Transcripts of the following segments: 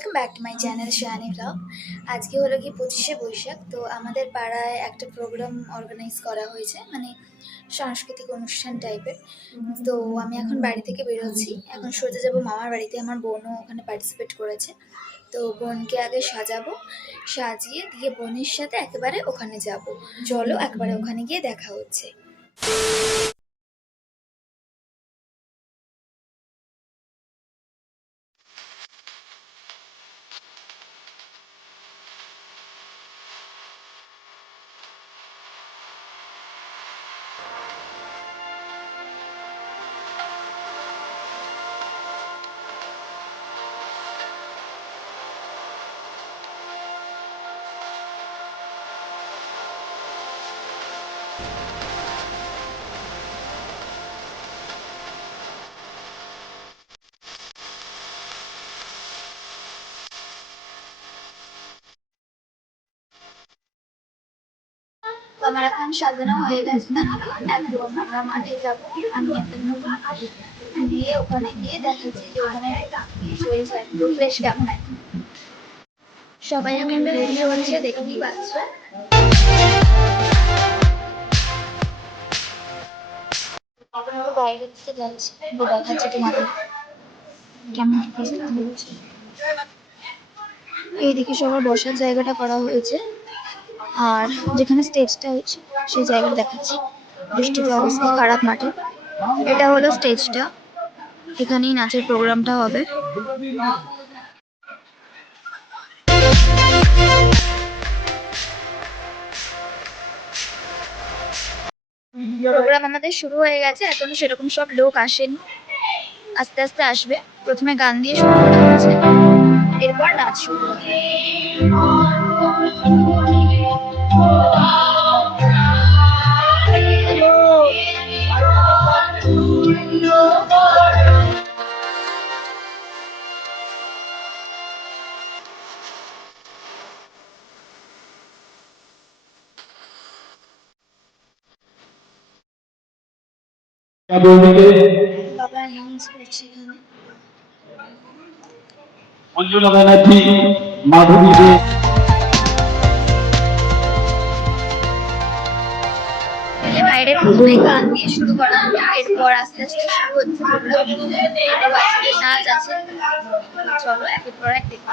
Welcome back to my channel Shahani vlog আজকে হলো কি পঁচিশে বৈশাখ, তো আমাদের পাড়ায় একটা প্রোগ্রাম অর্গানাইজ করা হয়েছে মানে সাংস্কৃতিক অনুষ্ঠান টাইপের তো আমি এখন বাড়ি থেকে বেরোচ্ছি। এখন সোজা যাব মামার বাড়িতে, আমার বোনও ওখানে পার্টিসিপেট করেছে। তো বোনকে আগে সাজাবো, সাজিয়ে দিয়ে বোনের সাথে একেবারে ওখানে যাব। চলো একবারে ওখানে গিয়ে দেখা হচ্ছে। সাজানো হয়ে গেছে। আমরা মাঠে যাব। আমি একটা নতুন দিয়ে ওখানে গিয়ে দেখাচ্ছি যে ওখানে বেশ কেমন এখন সবাই এখন রেডি হচ্ছে দেখতেই পাচ্ছ? এখন বাইরে পরিস্থিতি এইদিকে সবার বসার জায়গাটা করা হয়েছে। আর যেখানে স্টেজটা হয়েছে সেই জায়গাটা দেখাচ্ছি। বৃষ্টিতে অবস্থা খারাপ মাঠে। এটা হলো স্টেজটা। এখানেই নাচের প্রোগ্রামটা হবে। প্রোগ্রাম আমাদের শুরু হয়ে গেছে। এখনও সেরকম সব লোক আসেনি। আস্তে আস্তে আসবে। প্রথমে গান দিয়ে শুরু করা হয়েছে এরপর নাচ শুরু হবে। বাবা অ্যানাউন্স করছে এখানে। মঞ্জুলা ব্যানার্জি মাধবী দে। বাইরে প্রথমে গান দিয়ে শুরু করা হবে। এরপর আস্তে আস্তে শুরু হচ্ছে। আরও নাচ আছে। চলো একের পর এক দেখতে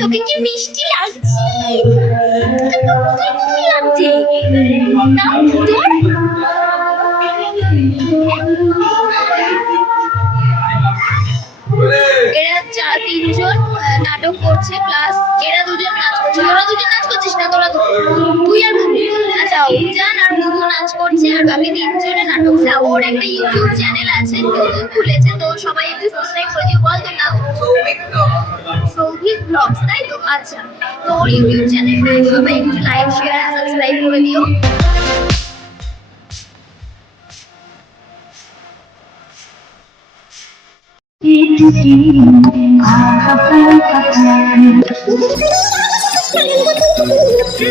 তোকে কি মিষ্টি লাগছে? কি লাগছে। তোর? এরা চার তিনজন নাটক করছে প্লাস এরা দুজন নাচ করছে। ওরা দুজন নাচ করছিস না, তোরা তুই আর আচ্ছা উজান আর নাচ করছে আর ভাবি তিনজনে নাটক করছে ওর একটা ইউটিউব চ্যানেল আছে খুলেছে, তো সবাই একটু সাবস্ক্রাইব করে দিও বল তোর নাম সৌভিক ব্লগস তাই তো? আচ্ছা তো ওর ইউটিউব চ্যানেলটাই সবাই একটু লাইক শেয়ার সাবস্ক্রাইব করে দিও।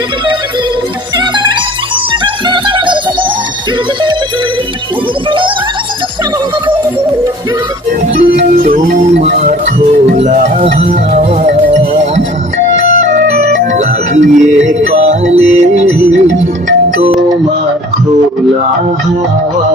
তোমার লাগিয়ে পালে তোমার খোলা হাওয়া।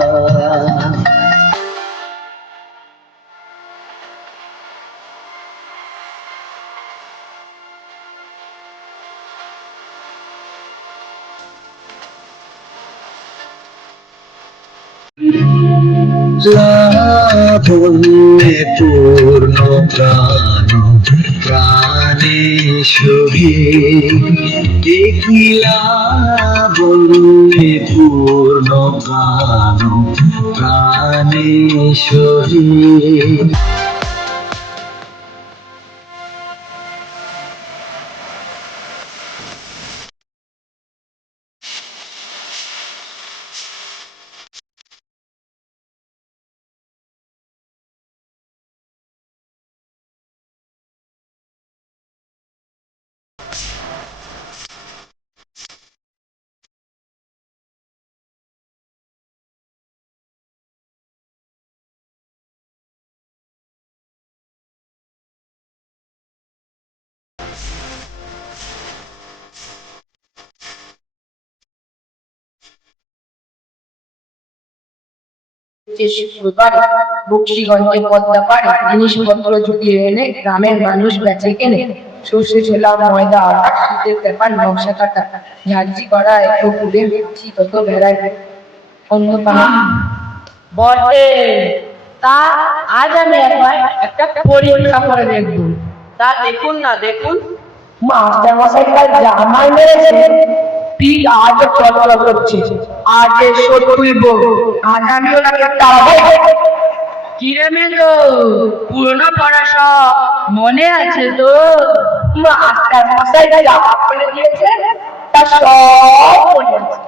লাবণ্যে পূর্ণ প্রাণ প্রাণে সহি দেখিলা বন্যে পূর্ণ প্রাণ প্রাণে সহি যে শুক্রবার বক্সিগঞ্জে পদ্মা পাড়ে জিনিসপত্র জুগিয়ে এনে গ্রামের মানুষ বেচে কেনে। সর্ষে ছোলা ময়দা আটা শীতের ব্যাপার নকশা কাটা ঝাঁঝি করা একটু ফুলে মিষ্টি তত বেড়ায় অন্যতম বটে তা আজ আমি একবার একটা পরীক্ষা করে দেখব। তা দেখুন না দেখুন। মাস্টার মশাইটা জামাই মেরেছে। ঠিক আজও চলচল করছে। আজ শোধ তুলব। আজ আমি ওনাকে তাড়াবো। কিরে মেলো পুরনো পড়া সব মনে আছে তো মাস্টার দিয়েছে তা সব মনে আছে।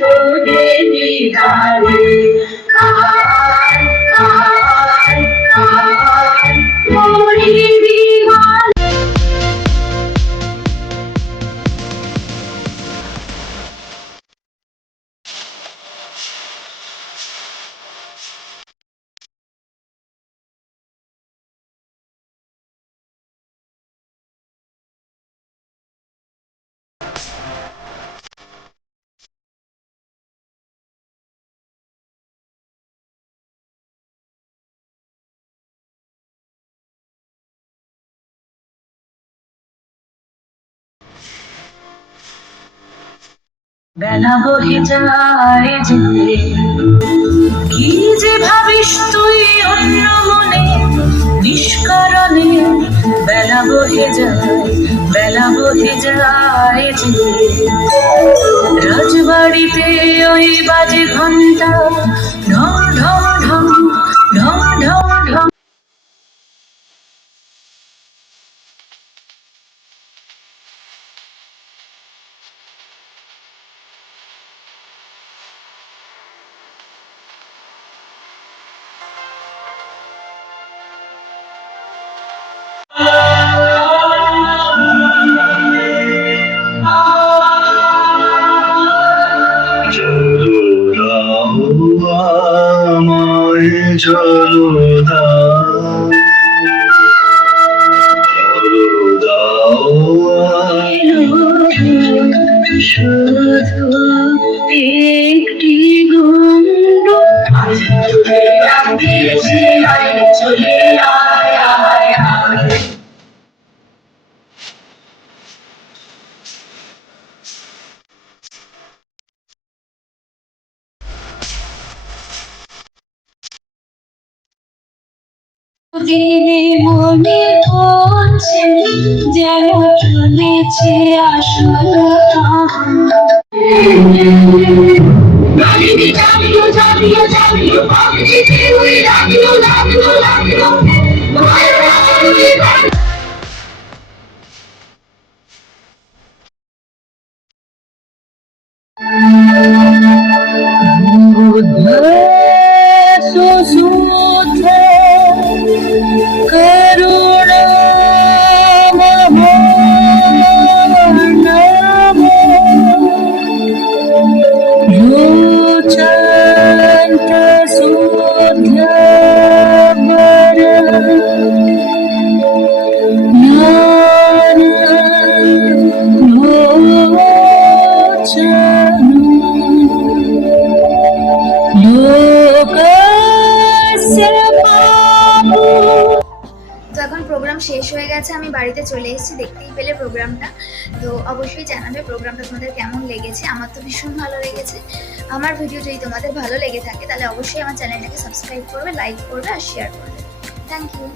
สุทธิ বেলা বহে যায় যে কি যে ভাবিস তুই অন্য মনে? নিষ্কারণে বেলা বহে যায়, বেলা বহে যায় যে রাজবাড়িতে ওই বাজে ঘণ্টা ঢং ঢং আমায় দিনে মনে পড়ছে যেন চলেছে আসল জানিও জানিও শেষ হয়ে গেছে, আমি বাড়িতে চলে এসেছি, দেখতেই পেলে প্রোগ্রামটা। তো অবশ্যই জানাবে প্রোগ্রামটা তোমাদের কেমন লেগেছে, আমার তো ভীষণ ভালো লেগেছে। আমার ভিডিও যদি তোমাদের ভালো লেগে থাকে, তাহলে অবশ্যই আমার চ্যানেলটাকে সাবস্ক্রাইব করবে লাইক করবে আর শেয়ার করবে। Thank you